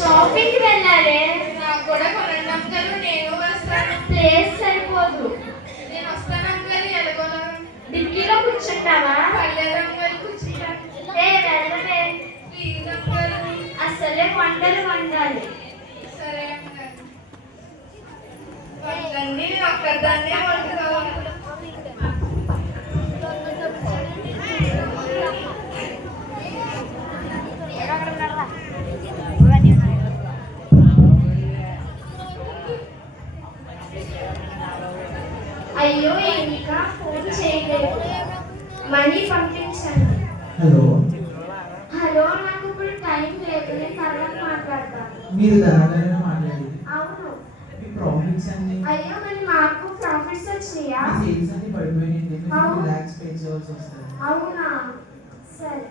Shopping కి వెళ్ళాలి. నాకు కూడా కొనండి అంకల్, నేను వస్తాను. ప్లేస్ సరిపోదు. నేను వస్తాను అంకల్. ఎలాగోలా డిక్కీలో కూర్చుంటావా? పర్లేదు అంకల్, కూర్చుంటాను. వెళ్ళవే. Please uncle. అసలే వంటలు వండాలి. సరే అంకల్. వండండి, ఒక్కదాన్నే వండుకోవాలి. అయ్యో ఇంకా ఫోన్ చేయలేదు. మనీ పంపించండి. హలో హలో, నాకు ఇప్పుడు టైం లేదు, నేను తర్వాత మాట్లాడతాను. మీరు ధనాలైనా మాట్లాడేది. అవును. మీ ప్రాఫిట్స్ అన్ని అయ్యో మరి మాకు ప్రాఫిట్స్ వచ్చినాయా? మీ సేల్స్ అన్ని పడిపోయినాయండి. అవును. ల్యాక్స్ పే చేయాల్సి వస్తుంది. అవునా, సరే.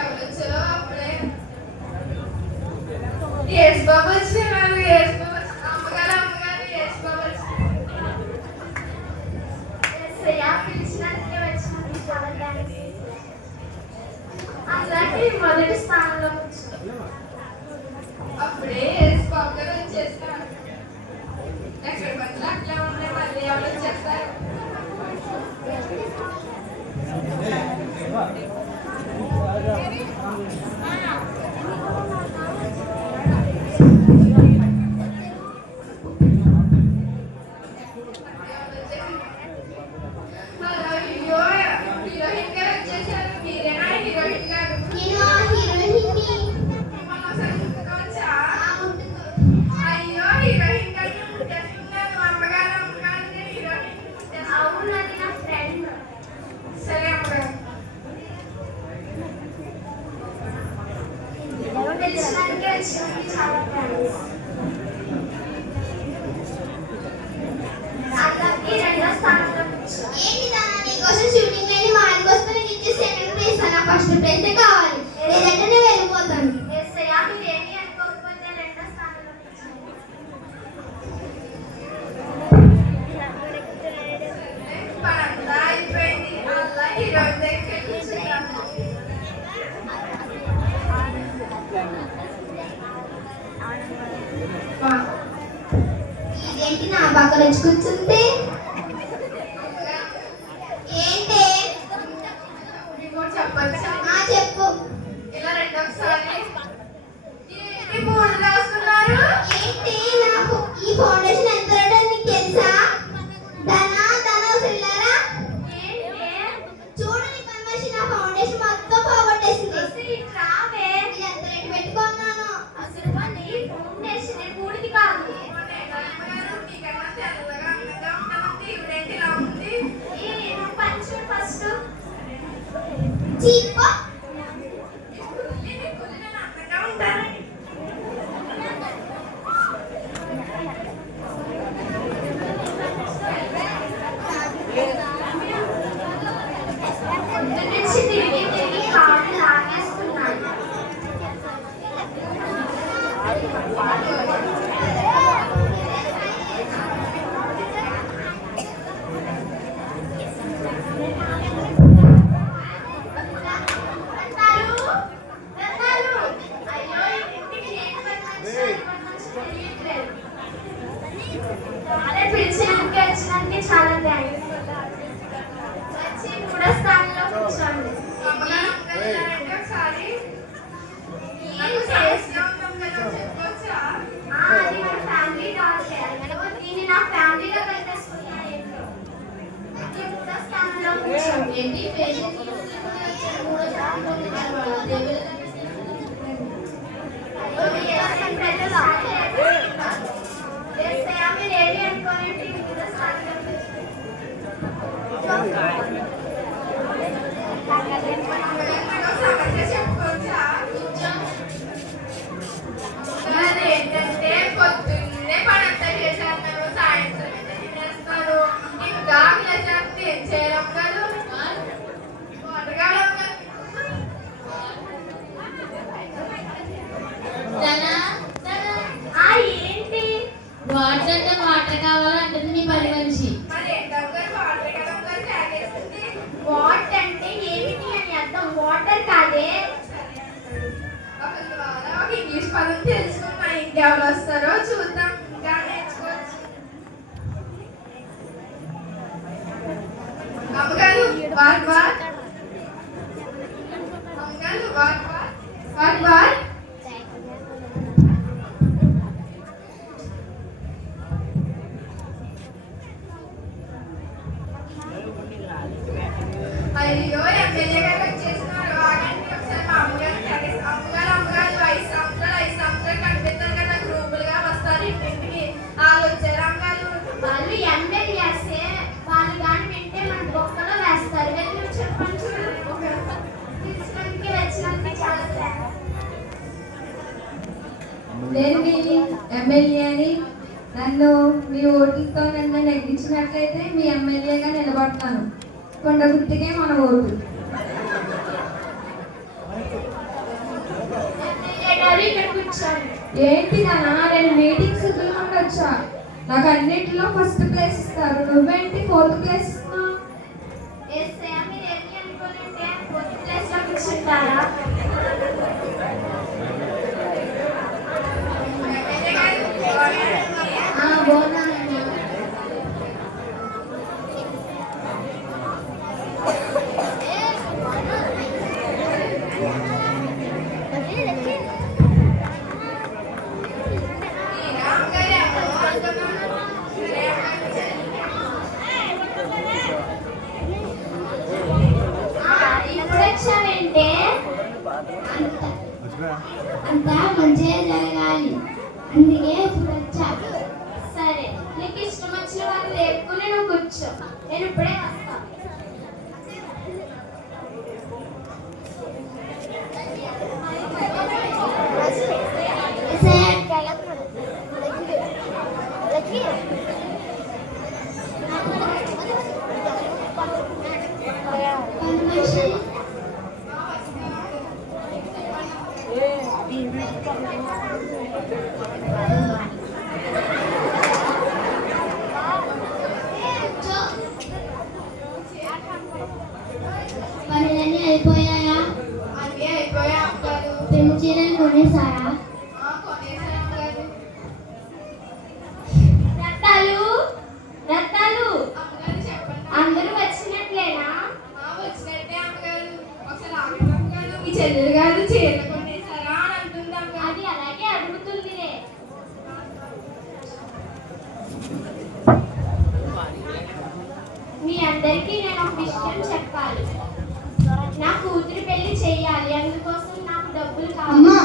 ఎవరొచ్చారో అప్పుడే. యేసు బాబు వచ్చారు. యేసు బాబు అమ్మగారు యేసు బాబు వచ్చారు. యేసయ్యా, పిలిచినందుకే వచ్చినందుకు చాలా థాంక్స్. అలాగే మొదటి స్థానంలో కూర్చో. అప్పుడే యేసు బాబు గారు వచ్చేస్తారు. ఎక్కడ పట్ల అట్లా ఉన్నాయి, మళ్ళీ ఎవరు వచ్చేస్తారు. అయ్యో, హీరోయిన్ గారు వచ్చేసారు. మీరేనా హీరోయిన్ గారు? నేను ఆ హీరోయిన్ని. మిమ్మల్ని ఒకసారి ముట్టుకోవచ్చా? అయ్యో, హీరోయిన్ గారు ముట్టేసుకున్నాను. అమ్మగారు నేను హీరోయిన్ ముట్టేసుకున్నాను. అవును, అది నా ఫ్రెండ్. సరే అమ్మగారు. పిలిచినందుకే వచ్చినందుకు చాలా థాంక్స్. అలాగే రెండో స్థానంలో కూర్చో. ఏంటి దానా, నీకోసం షూటింగ్ లేని మా ఆయన కోసం నీకు ఇచ్చే సెకండ్ ప్లేస్ నా ఫస్ట్ ప్లేసే కావాలి, లేదంటే నేను వెళ్ళిపోతాను. యేసయ్యా, మీరేమీ అనుకోకపోతే రెండో స్థానంలో కూర్చో. పనంతా అయిపోయింది. అలా హీరోయిన్ దగ్గరికి కూర్చుంటాను. ఇదేంటి నా పక్కన వచ్చి కూర్చుంటే? ఏంటి? రిమోట్ చెప్పచ్చా? చెప్పు. ఇలా రెండోసారి ఏంటి మూడు రాస్తున్నారు? ఏంటి నాకు ఈ ఫౌండేషన్ ఎంత రేటో నీకు తెలుసా? ధనా ధనా సిల్లరా ఏంటే? చూడు, నీ కన్వర్షన్ నా ఫౌండేషన్ మొత్తం పోగొట్టేసింది. అసలు ఈ ట్రావే. ఇది ఎంత రేటు పెట్టుకున్నాను? అసలు వాడి ఫౌండేషన్ బూడిది కాదు. మీకన్నా తెల్లగా అందంగా ఉంటామండి. ఇవిడేంటి ఇలా ఉంది? ఏ, నువ్వు పంచు ఫస్ట్. చీప. నేను అందంగా ఉంటాను. పొద్దు నుంచి తిరిగి తిరిగి కాళ్ళు లాగేస్తున్నాను. అయ్యో, ఇంటికి నేను తెలియట్లేదు. అదే పిలిచినందుకే వచ్చినందుకే చాలా థ్యాంక్స్. వచ్చి మూడో స్థానంలో కూర్చోండి. అమ్మగారు అందంగా ఒకసారి నాకు సమస్య ఉందాం కదా, చెప్పుకోవచ్చా? అది మన ఫ్యామిలీ డాల్సే. దీన్ని నా ఫ్యామిలీలో కలిపేసుకున్నా ఏంటో. ఈ మూడో స్థానంలో కూర్చోండి. ఏంటి పేషెంట్ మూడో స్థానంలో ఉన్నారు. దేవుళ్ళ మీరేమి అనుకోనండి, మూడో స్థానంలో కూర్చోండి. నాకు సమస్య చెప్పుకోవచ్చా? అదేంటంటే పొద్దున్నే పనంతా చేసేస్తారు, సాయంత్రం తినేస్తారు. ఇంకా ఏం చేయడం కాదు. వాటర్ అంటే వాటర్ కావాలంటుంది మీ పని మనిషి. మరి ఏంటమ్మగారు వాటర్ కదా అమ్మగారు తాగేస్తుంది. వాట్ అంటే ఏమిటి అని అర్థం, వాటర్ కాదే. ఒక ద్వారా ఒక ఇంగ్లీష్ పదం తెలుసుకున్నా. ఇంకెవరు వస్తారో చూద్దాం, ఇంకా నేర్చుకోవచ్చు. అమ్మగారు వాట్ వాట్, అమ్మగారు వాట్ వాట్, వాట్ వాట్. అయ్యో ఎమ్మెల్యే గారు వచ్చేస్తున్నారు. ఆగండి ఒకసారి మా అమ్మగారు అమ్మగారు 5 సంవత్సరాలు కనిపిస్తారు కదా, గ్రూపులుగా వస్తారు ఇంటింటికి. వాళ్ళు వచ్చారు అమ్మగారు. వాళ్ళు ఎమ్మెల్యేసే, వాళ్ళు కానీ వింటే మన బొక్కలో వేస్తారు. వెళ్ళి నువ్వు చెప్పని చూడు. పిలిచినందుకు వచ్చినందుకు చాలా థాంక్స్. నేను మీ ఎమ్మెల్యేని. నన్ను మీ ఓట్లతో నన్ను నెగ్గించినట్లయితే మీ ఎమ్మెల్యేగా నిలబడతాను. కొండ గుర్తుకే మన ఓటు. ఎమ్మెల్యే గారు ఇక్కడ కూర్చోండి. ఏంటి నాన్న, నేను మీటింగ్స్ నుండి వచ్చా. నాకు అన్నిటిలో ఫస్ట్ ప్లేస్ ఇస్తారు. నువ్వేంటి 4th ప్లేస్ ఇస్తున్నావు? ఎస్ఐ మీరు ఏమి అనుకోనంటే 4th ప్లేస్ లో కూర్చుంటారా? బాగున్నానమ్మా. ఇప్పుడు వచ్చావేంటే? అంతా మంచిగా జరగాలి, అందుకే ఇప్పుడు వచ్చా. సరే, నీకు ఇష్టం వచ్చిన వాళ్ళు లేపుకుని నువ్వు కూర్చో. నేను ఇప్పుడే వస్తా. పని మనిషి పనులన్నీ అయిపోయాయా? అన్నీ అయిపోయా అమ్మగారు. పెళ్లి చీరలు కొనేసారా? కొనేసాను అమ్మగారు. రత్తాలు, రత్తాలు, అమ్మగారు చెప్పండి. అందరూ వచ్చినట్లేనా? వచ్చినట్టే అమ్మగారు. ఒకసారి ఆగండి అమ్మగారు. మీ చెల్లెలు గారు చీరలు కొనేసారా అని అంటుంది అమ్మగారు. అది అలాగే అడుగుతుందిలే. మీ అందరికీ నేను ఒక విషయం చెప్పాలి. నా కూతురు పెళ్లి చేయాలి, అందుకోసం నాకు డబ్బులు కావాలి. అమ్మా,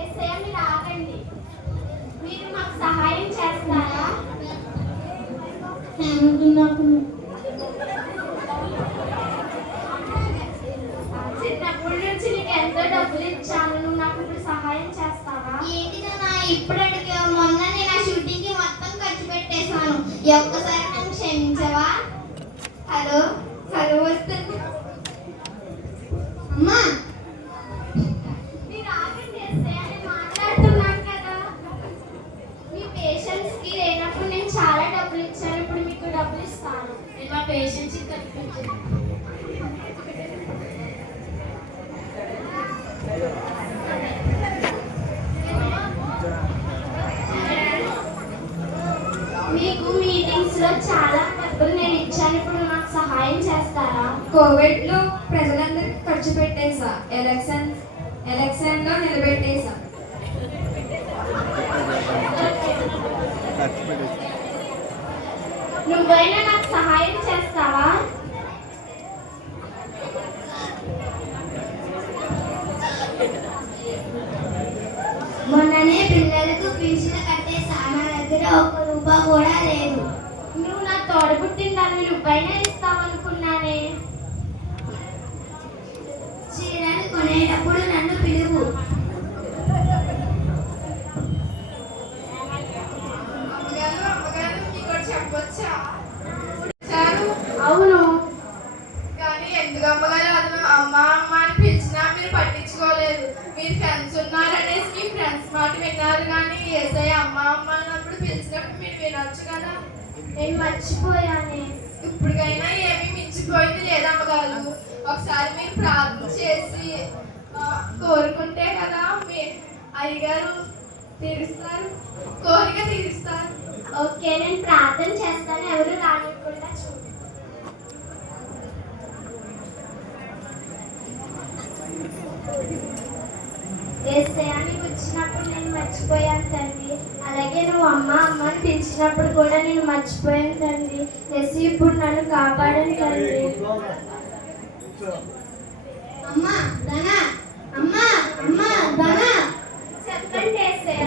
ఎస్ఐ మీరు ఆగండి. మీరు మాకు సహాయం చేస్తారా? నాకు చిన్నప్పటి నుంచి నీకు ఎంతో డబ్బులు ఇచ్చాను, నువ్వు నాకు ఇప్పుడు సహాయం చేస్తావా? ఏంటి నాన్న ఇప్పుడు అడిగా? మొన్న నేను ఆ షూటింగ్ కి మొత్తం ఖర్చు పెట్టేశాను. ఈ ఒక్కసారి నన్ను క్షమించవా? హలో హలో వస్తుంది. అమ్మా, మీరు ఆగండి ఎస్ఐ, అని మాట్లాడుతున్నాను కదా. మీ పేషెంట్స్ కి లేనప్పుడు నేను చాలా డబ్బులు ఇచ్చాను, ఇప్పుడు మీకు డబ్బులు ఇస్తాను. నేను మా పేషెంట్స్ కి కనిపించాను. మీకు మీటింగ్స్ లో చాలా డబ్బులు నేను ఇచ్చాను, ఇప్పుడు నాకు సహాయం చేస్తారా? కోవిడ్ లో ప్రజలందరికీ ఖర్చు పెట్టేసా. ఎలక్షన్ లో నిలబెట్టేసా. నువ్వైనా నాకు సహాయం చేస్తావా? మొన్ననే పిల్లలకు ఫీజులు కట్టేసా. నా దగ్గర ₹1 కూడా లేదు. నువ్వు నా తోడబుట్టిందని నువ్వైనా ఇస్తావనుకున్నానే. చీరలు కొనేటప్పుడు నన్ను పిలువు. అమ్మగారు మీకు ఒకటి చెప్పొచ్చా? సారు, అవును, కానీ ఎందుకు అమ్మగారు అది అమ్మ అమ్మ అని పిలిచినా మీరు పట్టించుకోలేదు. మీరు ఫ్రెండ్స్ ఉన్నారనేసి మీ ఫ్రెండ్స్ మాట విన్నారు, కానీ ఎస్ఐ అమ్మ అమ్మ అన్నప్పుడు పిలిచి కదా. నేను మర్చిపోయానే. ఇప్పటికైనా ఏమీ మించిపోయింది లేదమ్మగారు. ఒకసారి మీరు ప్రార్థన చేసి కోరుకుంటే కదా మీ అయ్యగారు తీరుస్తారు, కోరిక తీరుస్తారు. ఓకే, నేను ప్రార్థన చేస్తాను, ఎవరు రానివ్వకుండా చూడు. ఏసయానికి వచ్చినప్పుడు నేను మర్చిపోయాను తండ్రి. అలాగే నువ్వు అమ్మ అమ్మ అని పిలిచినప్పుడు కూడా నేను మర్చిపోయాను తండ్రి. ఏసు ఇప్పుడు నన్ను కాపాడను తండ్రి. అమ్మా ధన, అమ్మా అమ్మా ధన. చెప్పండి ఏసయ్య.